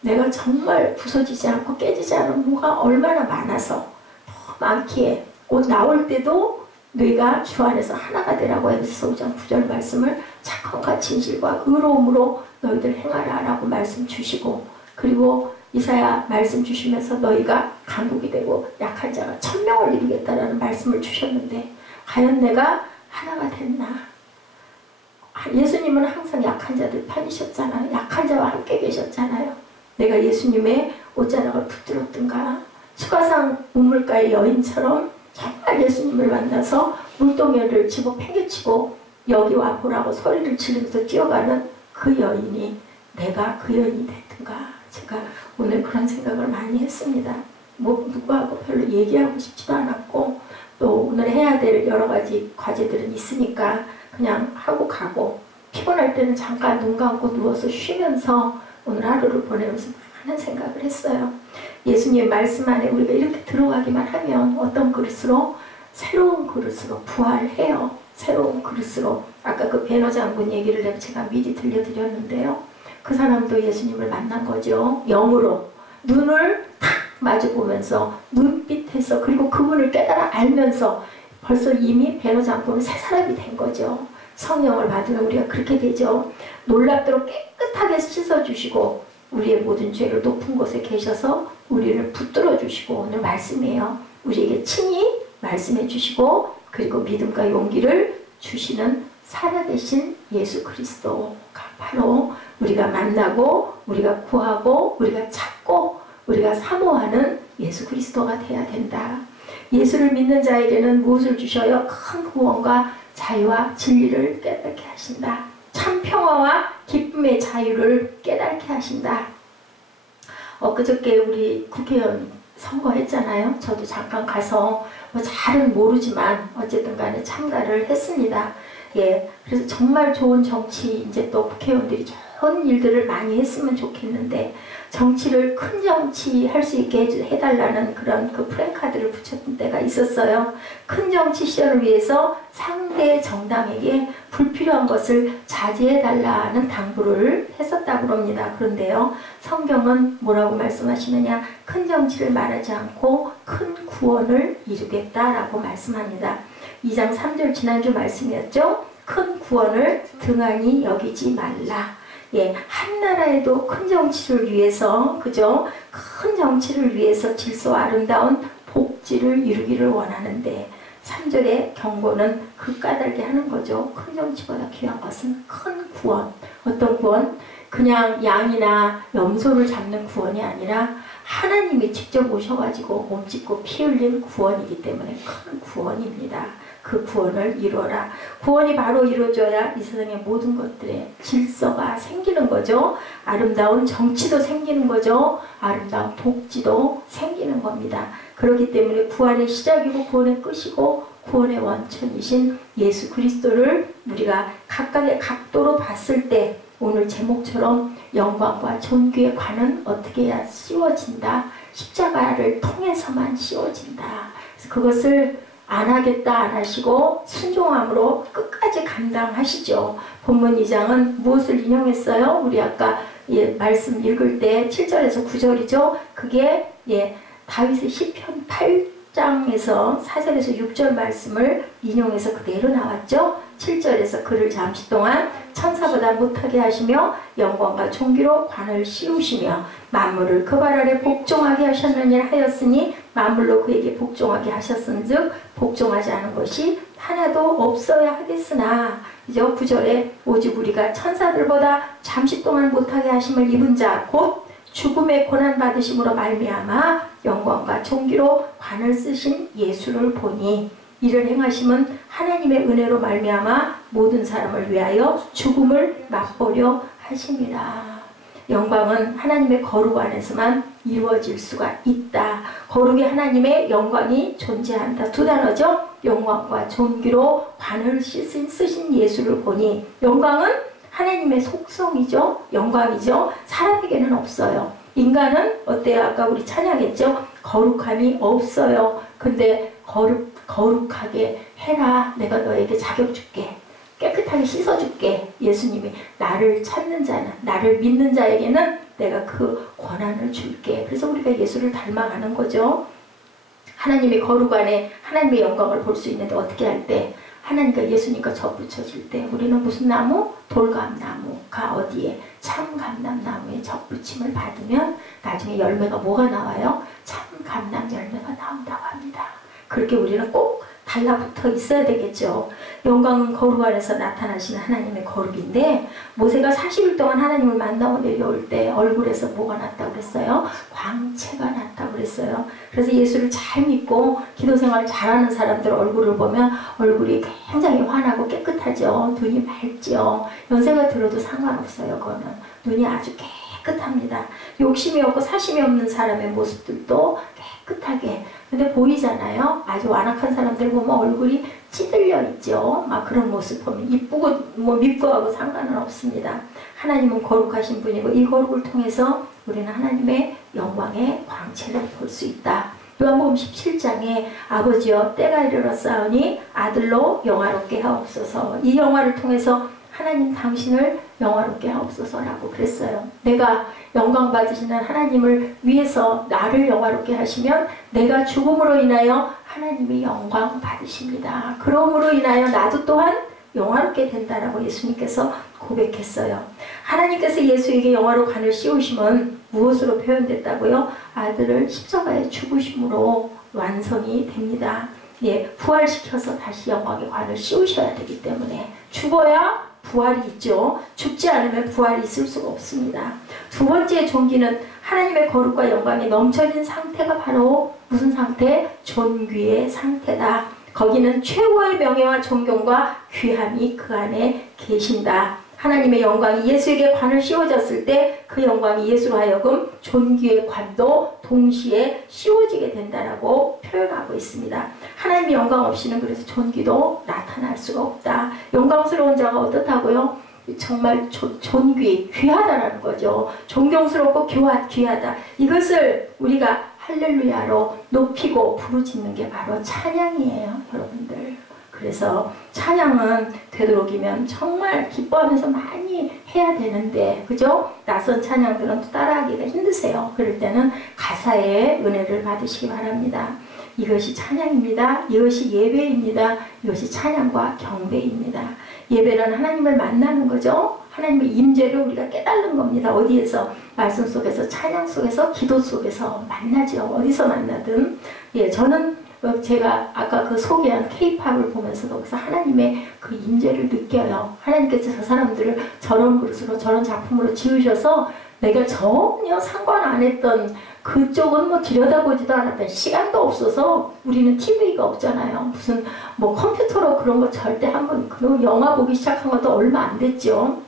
내가 정말 부서지지 않고 깨지지 않은 뭐가 얼마나 많아서 더 많기에 옷 나올 때도 너희가 주 안에서 하나가 되라고 에베소서 5장 9절 말씀을 착함과 진실과 의로움으로 너희들 행하라 라고 말씀 주시고 그리고 이사야 말씀 주시면서 너희가 강국이 되고 약한 자가 1000명을 이루겠다라는 말씀을 주셨는데 과연 내가 하나가 됐나? 예수님은 항상 약한 자들 편이셨잖아요. 약한 자와 함께 계셨잖아요. 내가 예수님의 옷자락을 붙들었던가 수가상 우물가의 여인처럼 정말 예수님을 만나서 물동이를 집어 팽개치고 여기 와 보라고 소리를 지르면서 뛰어가는 그 여인이 내가 그 여인이 됐던가. 제가 오늘 그런 생각을 많이 했습니다. 뭐 누구하고 별로 얘기하고 싶지도 않았고 또 오늘 해야 될 여러 가지 과제들은 있으니까 그냥 하고 가고 피곤할 때는 잠깐 눈 감고 누워서 쉬면서 오늘 하루를 보내면서 많은 생각을 했어요. 예수님의 말씀 안에 우리가 이렇게 들어가기만 하면 어떤 그릇으로? 새로운 그릇으로 부활해요. 새로운 그릇으로. 아까 그 베너 장군 얘기를 제가 미리 들려드렸는데요. 그 사람도 예수님을 만난 거죠. 영으로 눈을 탁 마주보면서 눈빛에서 그리고 그분을 깨달아 알면서 벌써 이미 베로장고는 새 사람이 된 거죠. 성령을 받으면 우리가 그렇게 되죠. 놀랍도록 깨끗하게 씻어주시고 우리의 모든 죄를 높은 곳에 계셔서 우리를 붙들어 주시고 오늘 말씀이에요. 우리에게 친히 말씀해 주시고 그리고 믿음과 용기를 주시는 살아계신 예수 그리스도가 바로 우리가 만나고 우리가 구하고 우리가 찾고 우리가 사모하는 예수 그리스도가 되어야 된다. 예수를 믿는 자에게는 무엇을 주셔요? 큰 구원과 자유와 진리를 깨닫게 하신다. 참 평화와 기쁨의 자유를 깨닫게 하신다. 엊그저께 우리 국회의원 선거했잖아요. 저도 잠깐 가서 뭐 잘은 모르지만 어쨌든 간에 참가를 했습니다. 예, 그래서 정말 좋은 정치, 이제 또 국회의원들이 좋은 일들을 많이 했으면 좋겠는데 정치를 큰 정치 할 수 있게 해달라는 그런 그 프랜카드를 붙였던 때가 있었어요. 큰 정치 실현을 위해서 상대 정당에게 불필요한 것을 자제해달라는 당부를 했었다고 합니다. 그런데요, 성경은 뭐라고 말씀하시느냐? 큰 정치를 말하지 않고 큰 구원을 이루겠다라고 말씀합니다. 2장 3절 지난주 말씀이었죠. 큰 구원을 등한히 여기지 말라. 예, 한 나라에도 큰 정치를 위해서, 그죠? 큰 정치를 위해서 질서와 아름다운 복지를 이루기를 원하는데 3절의 경고는 그 까닭에 하는 거죠. 큰 정치보다 귀한 것은 큰 구원. 어떤 구원? 그냥 양이나 염소를 잡는 구원이 아니라 하나님이 직접 오셔가지고 몸짓고 피 흘린 구원이기 때문에 큰 구원입니다. 그 구원을 이루어라. 구원이 바로 이루어져야 이 세상의 모든 것들의 질서가 생기는 거죠. 아름다운 정치도 생기는 거죠. 아름다운 복지도 생기는 겁니다. 그렇기 때문에 구원의 시작이고 구원의 끝이고 구원의 원천이신 예수 그리스도를 우리가 각각의 각도로 봤을 때 오늘 제목처럼 영광과 존귀의 관은 어떻게 해야 씌워진다. 십자가를 통해서만 씌워진다. 그래서 그것을 안 하겠다 안 하시고 순종함으로 끝까지 감당하시죠. 본문 2장은 무엇을 인용했어요? 우리 아까 말씀 읽을 때 7절에서 9절이죠. 그게 다윗의 시편 8장에서 4절에서 6절 말씀을 인용해서 그대로 나왔죠. 7절에서 그를 잠시 동안 천사보다 못하게 하시며 영광과 존귀로 관을 씌우시며 만물을 그 발 아래 복종하게 하셨느니라 하였으니 만물로 그에게 복종하게 하셨은즉 복종하지 않은 것이 하나도 없어야 하겠으나 이제 9절에 오직 우리가 천사들보다 잠시 동안 못하게 하심을 입은 자 곧 죽음의 고난 받으심으로 말미암아 영광과 존귀로 관을 쓰신 예수를 보니 이를 행하심은 하나님의 은혜로 말미암아 모든 사람을 위하여 죽음을 맛보려 하심이라. 영광은 하나님의 거룩 안에서만 이루어질 수가 있다. 거룩의 하나님의 영광이 존재한다. 두 단어죠. 영광과 존귀로 관을 쓰신 예수를 보니 영광은 하나님의 속성이죠. 영광이죠. 사람에게는 없어요. 인간은 어때요? 아까 우리 찬양했죠. 거룩함이 없어요. 근데 거룩하게 해라. 내가 너에게 자격 줄게. 깨끗하게 씻어줄게. 예수님이 나를 찾는 자는, 나를 믿는 자에게는 내가 그 권한을 줄게. 그래서 우리가 예수를 닮아가는 거죠. 하나님의 거룩 안에 하나님의 영광을 볼 수 있는데 어떻게 할 때? 하나님과 예수님과 접붙여질 때 우리는 무슨 나무? 돌감나무가 어디에? 참감람나무에 접붙임을 받으면 나중에 열매가 뭐가 나와요? 참감람 열매가 나온다고 합니다. 그렇게 우리는 꼭 달라붙어 있어야 되겠죠. 영광은 거룩 안에서 나타나시는 하나님의 거룩인데 모세가 40일 동안 하나님을 만나고 내려올 때 얼굴에서 뭐가 났다고 그랬어요? 광채가 났다고 그랬어요. 그래서 예수를 잘 믿고 기도 생활 잘하는 사람들 얼굴을 보면 얼굴이 굉장히 환하고 깨끗하죠. 눈이 맑죠. 연세가 들어도 상관없어요. 그거는 눈이 아주 깨끗합니다. 욕심이 없고 사심이 없는 사람의 모습들도 깨끗하게 근데 보이잖아요. 아주 완악한 사람들 보면 얼굴이 찌들려 있죠. 막 그런 모습 보면 이쁘고 뭐 밉고 하고 상관은 없습니다. 하나님은 거룩하신 분이고 이 거룩을 통해서 우리는 하나님의 영광의 광채를 볼 수 있다. 요한복음 17장에 아버지여 때가 이르렀사오니 아들로 영화롭게 하옵소서. 이 영화를 통해서 하나님 당신을 영화롭게 하옵소서라고 그랬어요. 내가 영광 받으시는 하나님을 위해서 나를 영화롭게 하시면 내가 죽음으로 인하여 하나님이 영광 받으십니다. 그러므로 인하여 나도 또한 영화롭게 된다라고 예수님께서 고백했어요. 하나님께서 예수에게 영화로 관을 씌우심은 무엇으로 표현됐다고요? 아들을 십자가에 죽으심으로 완성이 됩니다. 예, 부활시켜서 다시 영광의 관을 씌우셔야 되기 때문에 죽어야 부활이 있죠. 죽지 않으면 부활이 있을 수가 없습니다. 두 번째 존귀는 하나님의 거룩과 영광이 넘쳐진 상태가 바로 무슨 상태? 존귀의 상태다. 거기는 최고의 명예와 존경과 귀함이 그 안에 계신다. 하나님의 영광이 예수에게 관을 씌워졌을 때 그 영광이 예수로 하여금 존귀의 관도 동시에 씌워지게 된다라고 표현하고 있습니다. 하나님의 영광 없이는 그래서 존귀도 나타날 수가 없다. 영광스러운 자가 어떻다고요? 정말 존귀, 귀하다라는 거죠. 존경스럽고 귀하다. 이것을 우리가 할렐루야로 높이고 부르짖는 게 바로 찬양이에요, 여러분들. 그래서 찬양은 되도록이면 정말 기뻐하면서 많이 해야 되는데, 그죠? 낯선 찬양들은 또 따라하기가 힘드세요. 그럴 때는 가사의 은혜를 받으시기 바랍니다. 이것이 찬양입니다. 이것이 예배입니다. 이것이 찬양과 경배입니다. 예배는 하나님을 만나는 거죠. 하나님의 임재를 우리가 깨닫는 겁니다. 어디에서? 말씀 속에서, 찬양 속에서, 기도 속에서 만나죠. 어디서 만나든. 예, 저는 제가 아까 그 소개한 K-팝을 보면서도 거기서 하나님의 그 임재를 느껴요. 하나님께서 저 사람들을 저런 그릇으로 저런 작품으로 지으셔서 내가 전혀 상관 안 했던 그쪽은 뭐 들여다보지도 않았던, 시간도 없어서 우리는 TV가 없잖아요. 무슨 뭐 컴퓨터로 그런 거 절대 한번, 그 영화 보기 시작한 것도 얼마 안 됐죠.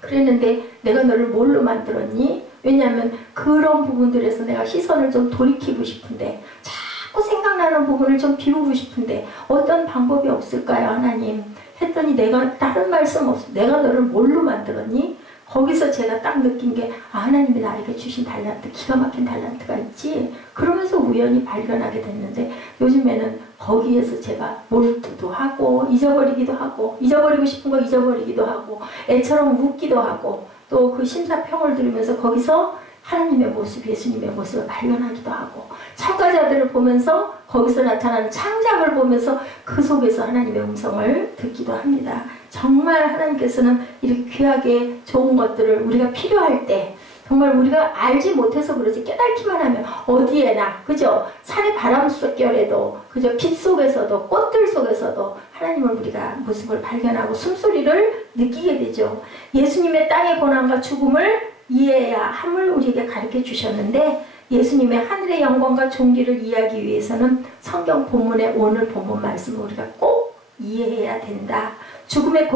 그랬는데 내가 너를 뭘로 만들었니? 왜냐하면 그런 부분들에서 내가 시선을 좀 돌이키고 싶은데, 자꾸 생각나는 부분을 좀 비우고 싶은데 어떤 방법이 없을까요, 하나님? 했더니 내가 다른 말씀 없어. 내가 너를 뭘로 만들었니? 거기서 제가 딱 느낀 게, 아, 하나님이 나에게 주신 달란트, 기가 막힌 달란트가 있지. 그러면서 우연히 발견하게 됐는데, 요즘에는 거기에서 제가 몰두도 하고 잊어버리기도 하고, 잊어버리고 싶은 거 잊어버리기도 하고, 애처럼 웃기도 하고, 또 그 심사평을 들으면서 거기서 하나님의 모습, 예수님의 모습을 발견하기도 하고, 참가자들을 보면서 거기서 나타나는 창작을 보면서 그 속에서 하나님의 음성을 듣기도 합니다. 정말 하나님께서는 이렇게 귀하게 좋은 것들을 우리가 필요할 때, 정말 우리가 알지 못해서 그러지 깨닫기만 하면 어디에나, 그죠? 산의 바람 속결에도, 그죠? 빛 속에서도, 꽃들 속에서도 하나님을 우리가 모습을 발견하고 숨소리를 느끼게 되죠. 예수님의 땅의 고난과 죽음을 이해해야 함을 우리에게 가르쳐 주셨는데, 예수님의 하늘의 영광과 존귀를 이해하기 위해서는 성경 본문의 오늘 본문 말씀을 우리가 꼭 이해해야 된다. 죽음의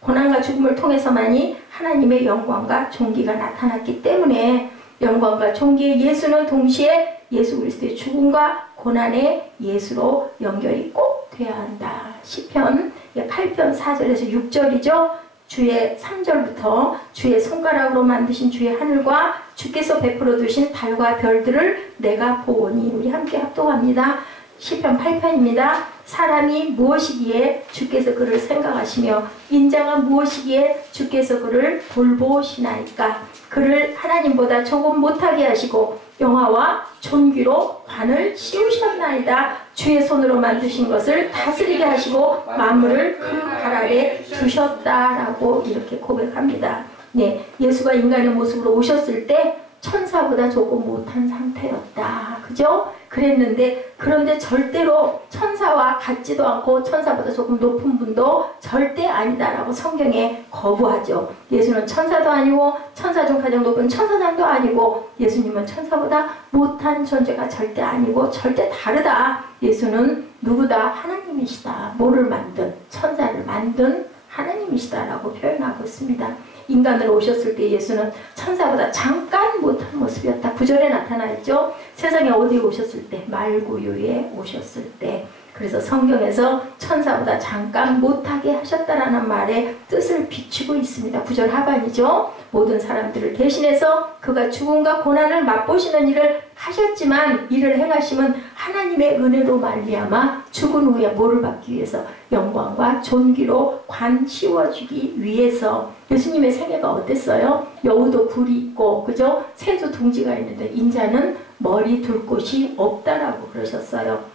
고난과 죽음을 통해서만이 하나님의 영광과 존귀가 나타났기 때문에, 영광과 존귀의 예수는 동시에 예수 그리스도의 죽음과 고난의 예수로 연결이 꼭 돼야 한다. 시편 8편 4절에서 6절이죠. 주의 3절부터 주의 손가락으로 만드신 주의 하늘과 주께서 베풀어 두신 달과 별들을 내가 보오니, 우리 함께 합독합니다. 시편 8편입니다. 사람이 무엇이기에 주께서 그를 생각하시며 인자가 무엇이기에 주께서 그를 돌보시나이까. 그를 하나님보다 조금 못하게 하시고 영화와 존귀로 관을 씌우셨나이다. 주의 손으로 만드신 것을 다스리게 하시고 만물을 그 발 아래 두셨다라고 이렇게 고백합니다. 네, 예수가 인간의 모습으로 오셨을 때 천사보다 조금 못한 상태였다. 그죠? 그랬는데, 그런데 절대로 천사와 같지도 않고 천사보다 조금 높은 분도 절대 아니다라고 성경에 거부하죠. 예수는 천사도 아니고 천사 중 가장 높은 천사장도 아니고, 예수님은 천사보다 못한 존재가 절대 아니고 절대 다르다. 예수는 누구다? 하나님이시다. 뭐를 만든? 천사를 만든 하나님이시다라고 표현하고 있습니다. 인간으로 오셨을 때 예수는 천사보다 잠깐 못한 모습이었다. 9절에 나타나 있죠. 세상에 어디에 오셨을 때? 말구유에 오셨을 때. 그래서 성경에서 천사보다 잠깐 못하게 하셨다라는 말의 뜻을 비추고 있습니다. 9절 하반이죠. 모든 사람들을 대신해서 그가 죽음과 고난을 맛보시는 일을 하셨지만 이를 행하심은 하나님의 은혜로 말미암아 죽은 후에 뭐를 받기 위해서 영광과 존귀로 관 씌워주기 위해서. 예수님의 생애가 어땠어요? 여우도 굴이 있고 그죠? 새도 둥지가 있는데 인자는 머리 둘 곳이 없다라고 그러셨어요.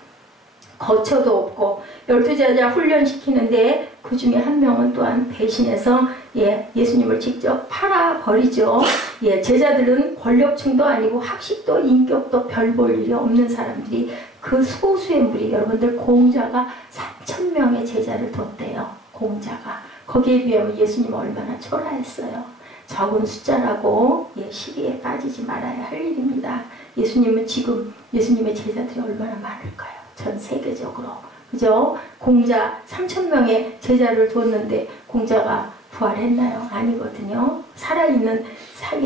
거처도 없고 12제자 훈련시키는데 그 중에 한 명은 또한 배신해서 예수님을 직접 팔아버리죠. 제자들은 권력층도 아니고 학식도 인격도 별 볼 일이 없는 사람들이 그 소수의 무리, 여러분들 공자가 3,000명의 제자를 뒀대요. 공자가. 거기에 비하면 예수님은 얼마나 초라했어요. 적은 숫자라고 시기에 빠지지 말아야 할 일입니다. 예수님은 지금 예수님의 제자들이 얼마나 많을까요? 전 세계적으로. 그죠? 공자 3,000명의 제자를 뒀는데 공자가 부활했나요? 아니거든요. 살아있는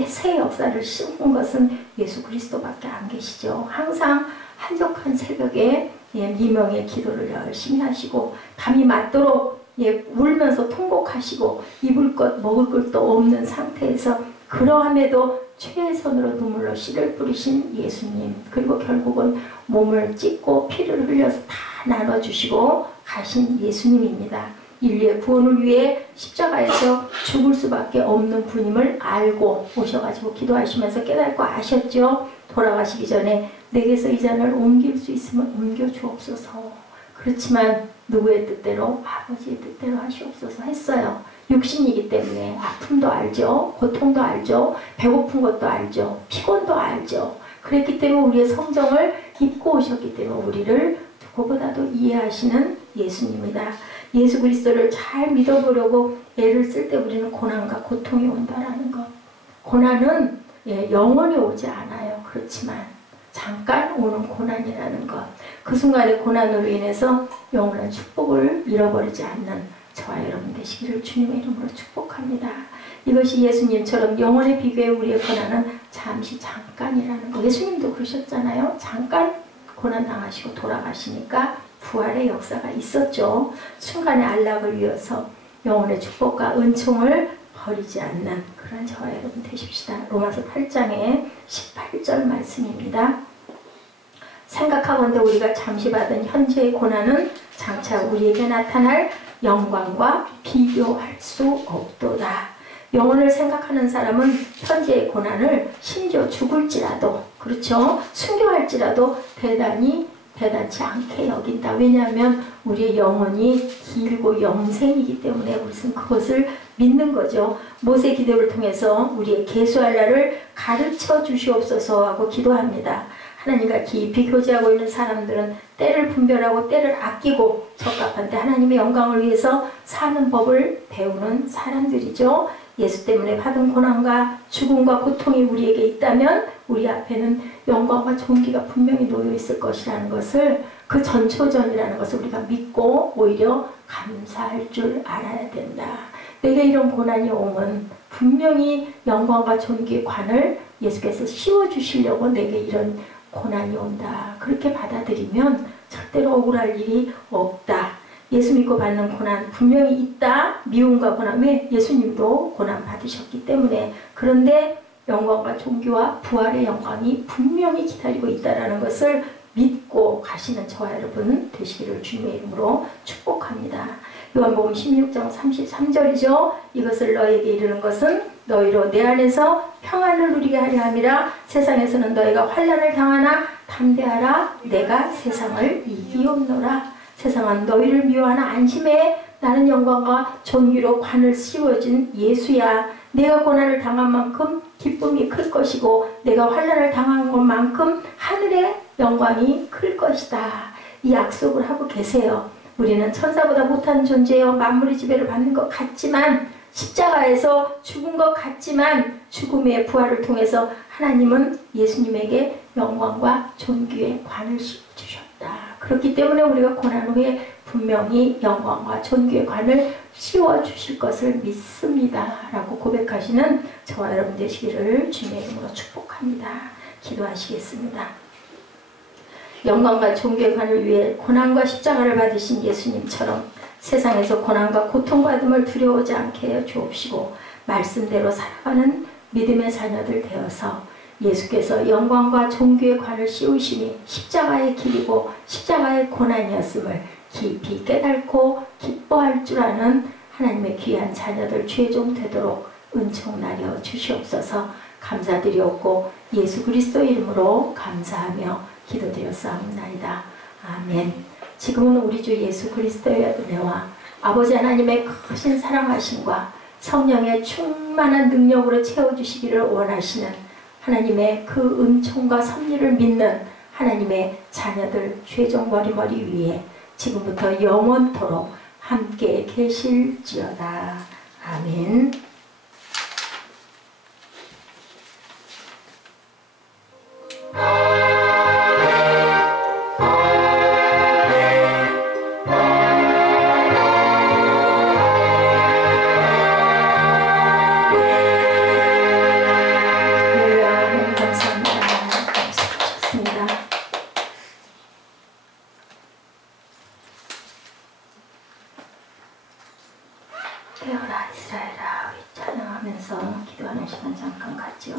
새 역사를 심은 것은 예수 그리스도밖에 안 계시죠. 항상 한적한 새벽에 미명의 기도를 열심히 하시고 밤이 맞도록 울면서 통곡하시고 입을 것 먹을 것도 없는 상태에서 그러함에도 최선으로 눈물로 씨를 뿌리신 예수님, 그리고 결국은 몸을 찢고 피를 흘려서 다 나눠주시고 가신 예수님입니다. 인류의 구원을 위해 십자가에서 죽을 수밖에 없는 분임을 알고 오셔가지고 기도하시면서 깨닫고 아셨죠. 돌아가시기 전에 내게서 이 잔을 옮길 수 있으면 옮겨 주옵소서. 그렇지만 누구의 뜻대로? 아버지의 뜻대로 하시옵소서 했어요. 육신이기 때문에 아픔도 알죠. 고통도 알죠. 배고픈 것도 알죠. 피곤도 알죠. 그랬기 때문에 우리의 성정을 입고 오셨기 때문에 우리를 누구보다도 이해하시는 예수님이다. 예수 그리스도를 잘 믿어보려고 애를 쓸 때 우리는 고난과 고통이 온다라는 것. 고난은 영원히 오지 않아요. 그렇지만 잠깐 오는 고난이라는 것. 그 순간의 고난으로 인해서 영원한 축복을 잃어버리지 않는 저와 여러분 되시기를 주님의 이름으로 축복합니다. 이것이 예수님처럼 영원의 비교에 우리의 고난은 잠시 잠깐이라는 거. 예수님도 그러셨잖아요. 잠깐 고난 당하시고 돌아가시니까 부활의 역사가 있었죠. 순간의 안락을 위해서 영혼의 축복과 은총을 버리지 않는 그런 저와 여러분 되십시다. 로마서 8장의 18절 말씀입니다. 생각하건대 우리가 잠시 받은 현재의 고난은 장차 우리에게 나타날 영광과 비교할 수 없도다. 영혼을 생각하는 사람은 현재의 고난을 심지어 죽을지라도, 그렇죠? 순교할지라도 대단치 않게 여긴다. 왜냐하면 우리의 영혼이 길고 영생이기 때문에 우리는 그것을 믿는 거죠. 모세 기도를 통해서 우리의 계수할 날을 가르쳐 주시옵소서 하고 기도합니다. 하나님과 깊이 교제하고 있는 사람들은 때를 분별하고 때를 아끼고 적합한데 하나님의 영광을 위해서 사는 법을 배우는 사람들이죠. 예수 때문에 받은 고난과 죽음과 고통이 우리에게 있다면 우리 앞에는 영광과 존귀가 분명히 놓여 있을 것이라는 것을, 그 전초전이라는 것을 우리가 믿고 오히려 감사할 줄 알아야 된다. 내게 이런 고난이 오면 분명히 영광과 존귀의 관을 예수께서 씌워주시려고 내게 이런 고난이 온다. 그렇게 받아들이면 절대로 억울할 일이 없다. 예수 믿고 받는 고난 분명히 있다. 미움과 고난, 왜? 예수님도 고난 받으셨기 때문에. 그런데 영광과 존귀와 부활의 영광이 분명히 기다리고 있다는 것을 믿고 가시는 저와 여러분 되시기를 주님의 이름으로 축복합니다. 요한복음 16장 33절이죠. 이것을 너에게 이르는 것은 너희로 내 안에서 평안을 누리게 하려 함이라. 세상에서는 너희가 환난을 당하나 담대하라. 내가 세상을 이기었노라. 세상은 너희를 미워하나 안심해. 나는 영광과 존귀로 관을 씌워진 예수야. 내가 고난을 당한 만큼 기쁨이 클 것이고 내가 환난을 당한 것만큼 하늘의 영광이 클 것이다. 이 약속을 하고 계세요. 우리는 천사보다 못한 존재여 만물의 지배를 받는 것 같지만, 십자가에서 죽은 것 같지만 죽음의 부활을 통해서 하나님은 예수님에게 영광과 존귀의 관을 주셨다. 그렇기 때문에 우리가 고난 후에 분명히 영광과 존귀의 관을 씌워주실 것을 믿습니다 라고 고백하시는 저와 여러분 되시기를 주님의 이름으로 축복합니다. 기도하시겠습니다. 영광과 존귀의 관을 위해 고난과 십자가를 받으신 예수님처럼 세상에서 고난과 고통받음을 두려워하지 않게 해 주옵시고 말씀대로 살아가는 믿음의 자녀들 되어서 예수께서 영광과 존귀의 관을 씌우심이 십자가의 길이고 십자가의 고난이었음을 깊이 깨닫고 기뻐할 줄 아는 하나님의 귀한 자녀들 최종 되도록 은총나려 주시옵소서. 감사드리옵고 예수 그리스도 이름으로 감사하며 기도드렸사옵나이다. 아멘. 지금은 우리 주 예수 그리스도의 은혜와 아버지 하나님의 크신 사랑하심과 성령의 충만한 능력으로 채워주시기를 원하시는 하나님의 그 은총과 섭리를 믿는 하나님의 자녀들 최종 머리머리 위에 지금부터 영원토록 함께 계실지어다. 아멘. 깨어라 이스라엘아, 우리 찬양하면서 기도하는 시간 잠깐 갖죠.